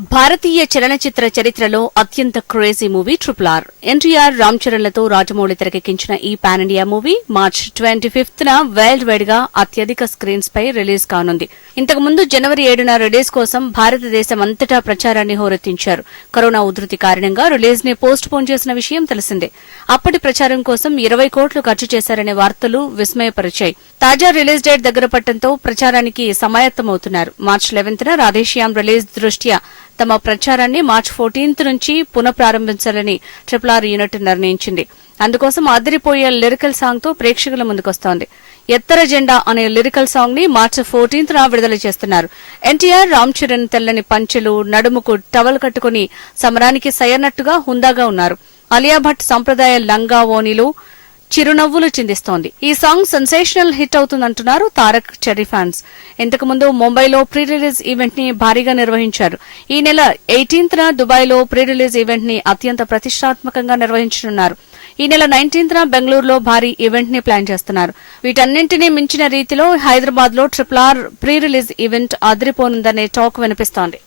భారతీయ చలనచిత్ర చరిత్రలో అత్యంత crazy movie triple R. NTR Ram చరణ్లతో Rajamouli తెరకెక్కించిన ఈ pan India movie March twenty fifth న వరల్డ్ వైడ్గా అత్యధిక స్క్రీన్స్ పై రిలీజ్ కానుంది. ఇంతకు ముందు జనవరి ఏడున రిలీజ్ కోసం భారతదేశం అంతటా ప్రచారాన్ని హోరెత్తించారు. కరోనా ఉధృతి కారణంగా రిలీజ్ని పోస్ట్ పోన్ చేసిన విషయం తెలిసిందే. అప్పటి ప్రచారం కోసం ఇరవై కోట్లు ఖర్చు చేశారనే వార్తలు విస్మయపరిచాయి. తాజా రిలీజ్ డేట్ దగ్గర పట్టడంతో ప్రచారానికి సమాయత్తమవుతున్నారు. మార్చ్ లెవెన్త్ న రాధేశ్యాం రిలీజ్ దృష్ట్యా తమ ప్రచారాన్ని మార్చ్ ఫోర్టీన్త్ నుంచి పునఃప్రారంభించాలని ట్రిపుల్ ఆర్ యూనిట్ నిర్ణయించింది. అందుకోసం అదిరిపోయే లిరికల్ సాంగ్తో ప్రేక్షకుల ముందుకొస్తోంది. ఎత్తర జెండా అనే లిరికల్ సాంగ్ని మార్చి ఫోర్టీన్త్ న విడుదల చేస్తున్నారు. ఎన్టీఆర్ రామ్ చరణ్ తెల్లని పంచెలు నడుముకు టవల్ కట్టుకుని సమరానికి సయన్నట్టుగా హుందాగా ఉన్నారు. అలియా భట్ సంప్రదాయ లంగా ఓణిలు చిరునవ్వులు చిందిస్తోంది. ఈ సాంగ్ సెన్సేషనల్ హిట్ అవుతుందంటున్నారు తారక్ చెర్రీ ఫ్యాన్స్. ఇంతకు ముందు ముంబైలో ప్రీ రిలీజ్ ఈవెంట్ని భారీగా నిర్వహించారు. ఈ నెల ఎయిటీన్త్ న దుబాయ్లో ప్రీ రిలీజ్ ఈవెంట్ని అత్యంత ప్రతిష్టాత్మకంగా నిర్వహించనున్నారు. ఈ నెల నైన్టీన్త్ న బెంగళూరులో భారీ ఈవెంట్ని ప్లాన్ చేస్తున్నారు. వీటన్నింటినీ మించిన రీతిలో హైదరాబాద్లో triple R pre release event అదిరిపోనుందనే talk వినిపిస్తోంది.